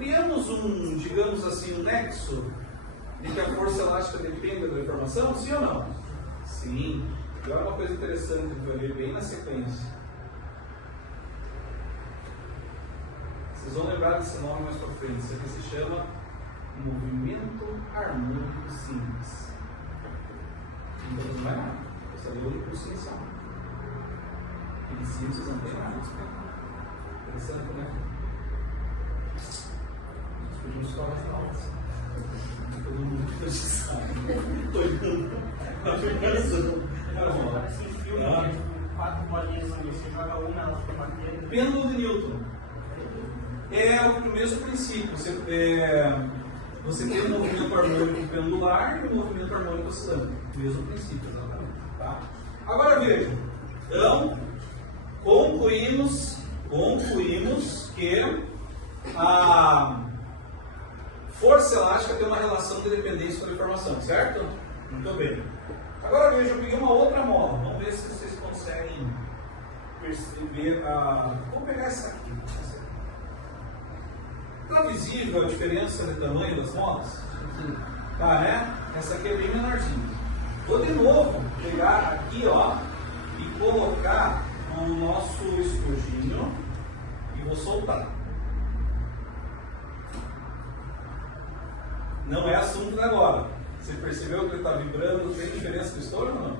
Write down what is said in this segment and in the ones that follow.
criamos digamos assim, um nexo de que a força elástica depende da deformação, sim ou não? Sim. E olha uma coisa interessante que vai ver bem na sequência. Vocês vão lembrar desse nome mais para frente. Isso aqui se chama movimento harmônico simples. Não temos mais nada. Eu sabia o impulso inicial. E simples não tem nada. Interessante, né? Nós podíamos falar as aulas. Todo mundo que sabe. Pêndulo de Newton. É o mesmo princípio. Você tem o movimento harmônico pendular e o movimento harmônico oscilante. Mesmo princípio, exatamente. Tá? Agora vejam. Então, concluímos que a força elástica tem uma relação de dependência com a deformação, certo? Muito bem. Agora veja, eu peguei uma outra mola. Vamos ver se vocês conseguem perceber a. Vou pegar essa aqui. Está visível a diferença de tamanho das molas? Tá, né? Essa aqui é bem menorzinha. Vou de novo pegar aqui, ó, e colocar no nosso estojinho e vou soltar. Não é assunto agora. Você percebeu que ele está vibrando? Tem diferença do estojo ou não?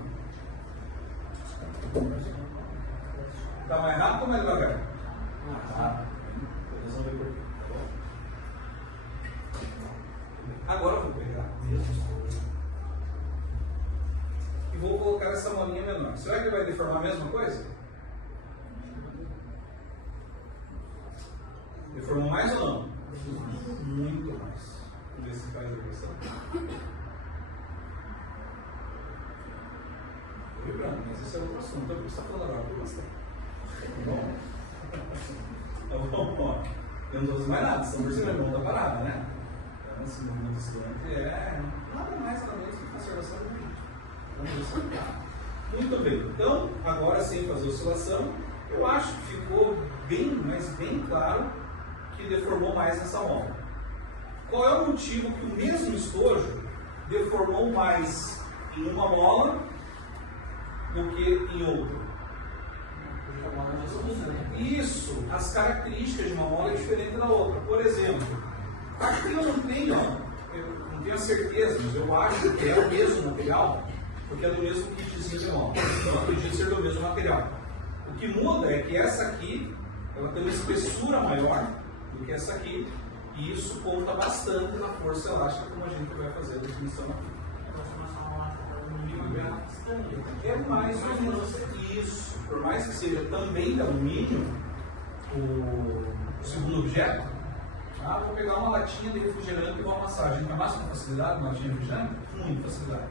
Está mais rápido ou mais devagar? Ah, vamos ver por quê. Agora eu vou pegar e vou colocar essa molinha menor. Será que vai deformar a mesma coisa? Deformou mais ou não? Muito mais. Vamos ver se faz a versão. Vibrando, mas esse é outro assunto. Eu preciso falar agora, eu gostei. Tá bom, ó. Eu não uso mais nada, estão percebendo, não tá parada, né? Então, esse movimento oscilante é nada mais nada menos que conservação do vídeo. Vamos ver se tá. Muito bem, então, agora sem fazer oscilação, eu acho que ficou bem, mas bem claro que deformou mais essa mola. Qual é o motivo que o mesmo estojo deformou mais em uma mola do que em outra? Isso, as características de uma mola é diferente da outra. Por exemplo, aqui eu não tenho a certeza, mas eu acho que é o mesmo material, porque é do mesmo kitzinho de mola. Então acredito ser do mesmo material. O que muda é que essa aqui, ela tem uma espessura maior do que essa aqui, e isso conta bastante na força elástica, como a gente vai fazer a definição aqui. É mais ou menos isso. Por mais que seja também de alumínio, o segundo objeto, vou pegar uma latinha de refrigerante e vou amassar. A gente amassa com facilidade uma latinha de refrigerante? Muita facilidade.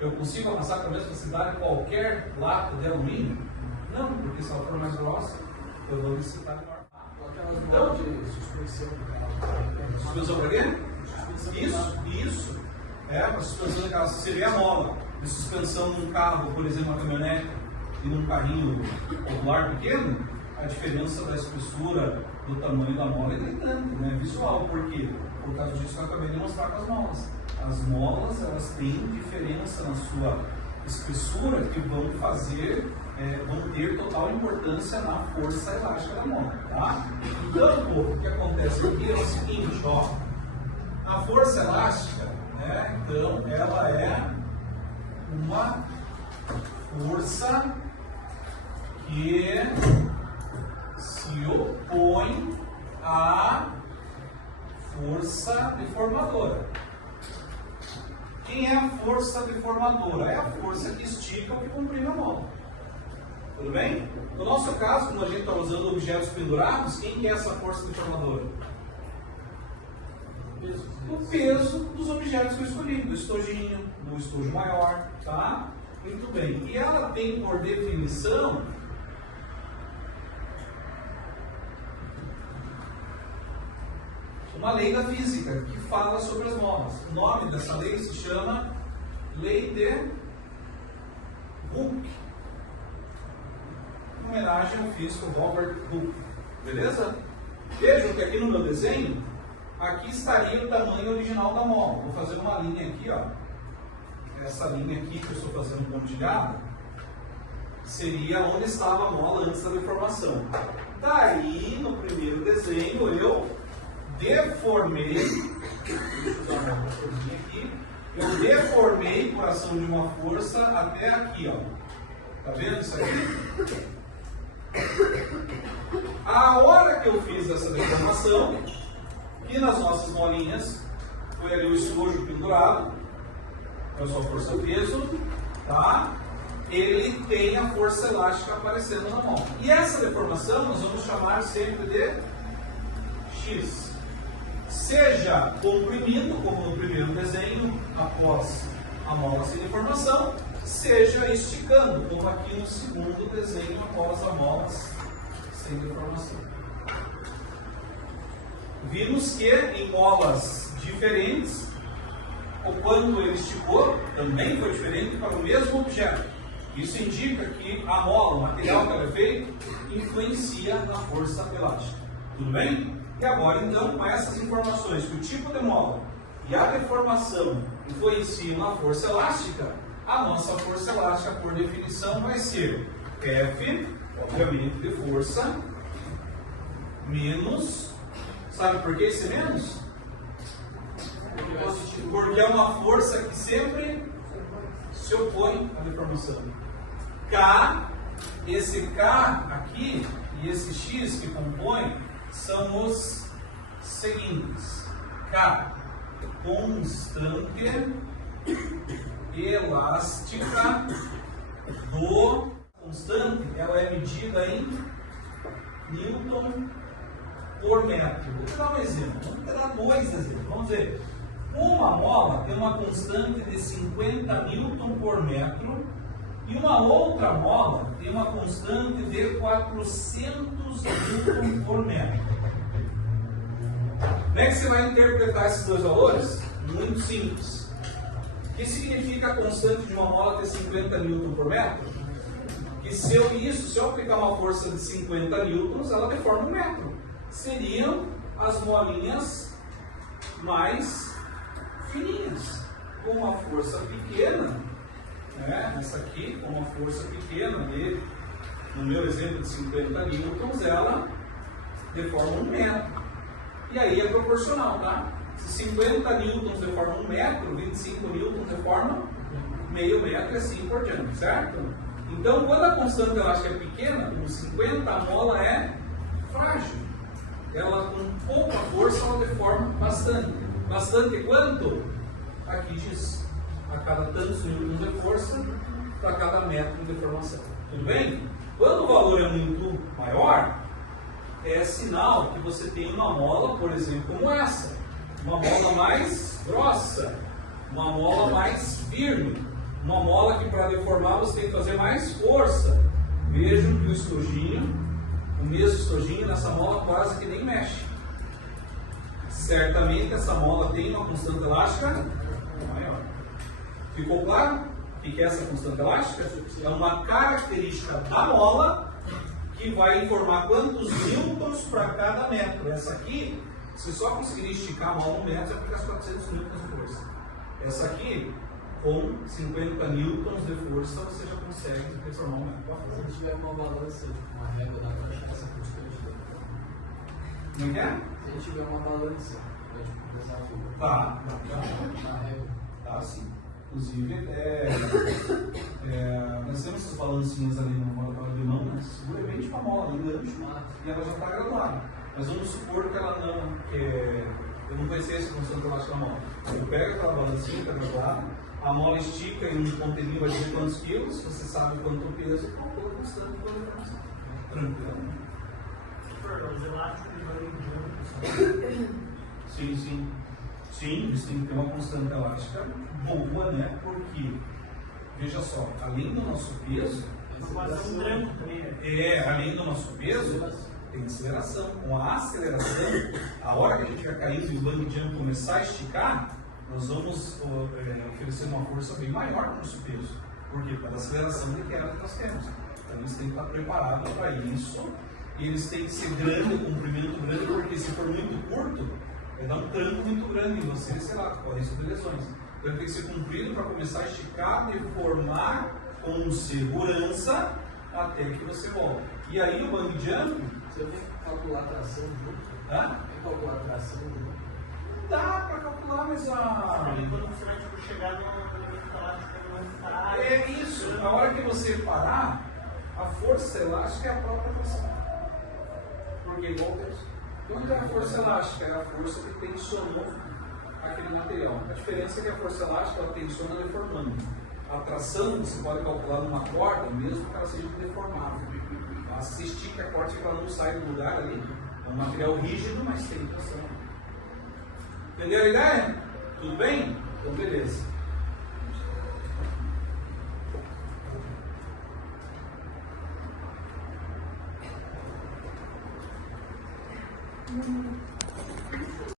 Eu consigo amassar com a mesma facilidade qualquer lata de alumínio? Não, porque se ela for mais grossa, eu vou necessitar menor. Então, de suspensão do carro. Suspensão para quê? Isso. É, para suspensão do carro. Se você vê a mola de suspensão num carro, por exemplo, uma caminhonete, e num carrinho popular pequeno, a diferença da espessura do tamanho da mola é gritante, né? Visual. Por quê? Por causa disso que eu acabei de mostrar com as molas. As molas, elas têm diferença na sua espessura que vão fazer, vão ter total importância na força elástica da mola, tá? Então, o que acontece aqui é o seguinte, ó. A força elástica, né? Então, ela é uma força que se opõe à força deformadora. Quem é a força deformadora? É a força que estica ou que comprime a mola. Tudo bem? No nosso caso, como a gente está usando objetos pendurados, quem é essa força deformadora? O peso dos objetos que eu escolhi, do estojinho, do estojo maior, tá? Muito bem. E ela tem por definição uma lei da física que fala sobre as molas. O nome dessa lei se chama Lei de Hooke, em homenagem ao físico Robert Hooke. Beleza? Vejam que aqui no meu desenho aqui estaria o tamanho original da mola. Vou fazer uma linha aqui, ó. Essa linha aqui que eu estou fazendo pontilhada seria onde estava a mola antes da deformação. Daí, no primeiro desenho, eu deformei, deixa eu dar uma corzinha aqui, eu deformei por ação de uma força até aqui, ó. Tá vendo isso aqui? A hora que eu fiz essa deformação, que nas nossas molinhas foi ali o estojo pendurado, é só força-peso, tá? Ele tem a força elástica aparecendo na mão. E essa deformação nós vamos chamar sempre de X. Seja comprimido, como no primeiro desenho, após a mola sem deformação, seja esticando, como aqui no segundo desenho, após a mola sem deformação. Vimos que em molas diferentes, o quanto ele esticou também foi diferente para o mesmo objeto. Isso indica que a mola, o material que ela é feito, influencia na força elástica. Tudo bem? E agora, então, com essas informações, que o tipo de mola e a deformação influenciam na força elástica, a nossa força elástica, por definição, vai ser F, obviamente, de força, menos... Sabe por que esse menos? Porque é uma força que sempre se opõe à deformação. K, esse K aqui e esse X que compõe são os seguintes. K, constante elástica do constante, ela é medida em Newton por metro. Vou te dar um exemplo. Vamos te dar dois exemplos. Vamos ver. Uma mola tem uma constante de 50 newton por metro e uma outra mola tem uma constante de 400 newton por metro. Como é que você vai interpretar esses dois valores? Muito simples. O que significa a constante de uma mola ter 50 newton por metro? Que se eu aplicar uma força de 50 newtons, ela deforma um metro. Seriam as molinhas mais fininhas, com uma força pequena, né? Essa aqui, com uma força pequena, ali, no meu exemplo de 50 newtons, ela deforma um metro. E aí é proporcional, tá? Se 50 newtons deforma um metro, 25 newtons deforma meio metro e assim por diante, certo? Então, quando a constante elástica é pequena, com 50, a mola é frágil. Ela, com pouca força, ela deforma bastante. Bastante quanto? Aqui diz, a cada tantos newtons de força para cada metro de deformação. Tudo bem? Quando o valor é muito maior, é sinal que você tem uma mola, por exemplo, como essa. Uma mola mais grossa, uma mola mais firme, uma mola que para deformar você tem que fazer mais força. Vejam que o estojinho, o mesmo estojinho nessa mola quase que nem mexe. Certamente essa mola tem uma constante elástica maior. Ficou claro o que é essa constante elástica? É uma característica da mola que vai informar quantos newtons para cada metro. Essa aqui, você só conseguiria esticar a mola 1 metro é porque as 400 newtons de força. Essa aqui, com 50 newtons de força, você já consegue transformar um metro. Se tiver uma balança, uma régua, dá para achar essa constante. Não é? Se a gente tiver uma balança, pode começar a fuga. Tá. Na régua. Tá, sim. Inclusive, nós temos essas balancinhas ali no laboratório de mão, né? Segura bem de uma mola, ali gancho, e ela já está graduada. Mas vamos supor que ela não, eu não conhecia essa constante elástica da mola. Eu pego aquela balancinha que está graduada, a mola estica em um conteúdo vai dizer quantos quilos, você sabe quanto o peso, calcula a constante toda a informação. Tranquilo. Os elásticos variam. Sim. Sim, eles têm que ter uma constante elástica boa, né? Porque, veja só, além do nosso peso, além do nosso peso, tem aceleração. Com a aceleração, a hora que a gente estiver caindo e o bungee jump começar a esticar, nós vamos oferecer uma força bem maior para o nosso peso. Por quê? Pela aceleração de queda que nós temos. Então eles têm que estar preparados para isso. E eles têm que ser grande, o comprimento grande, porque se for muito curto, vai dar um tranco muito grande em você, sei lá, podem sofrer lesões. Então tem que ser cumprido para começar a esticar, deformar com segurança até que você volte. E aí o bungee jump. Você tem que calcular a tração junto? Hã? Tem que calcular a tração junto? Não dá para calcular, mas Aí quando você vai tipo, chegar no elemento elástico, não parar. é isso. Na hora que você parar, a força elástica é a própria tração. Porque igual isso. Quando é a força elástica? É a força que tensionou aquele material. A diferença é que a força elástica ela tensiona deformando. A tração você pode calcular numa corda, mesmo que ela seja deformável. Ela se estica a corda que ela não sai do lugar ali. É um material rígido, mas tem tração. Entendeu a ideia? Tudo bem? Então beleza.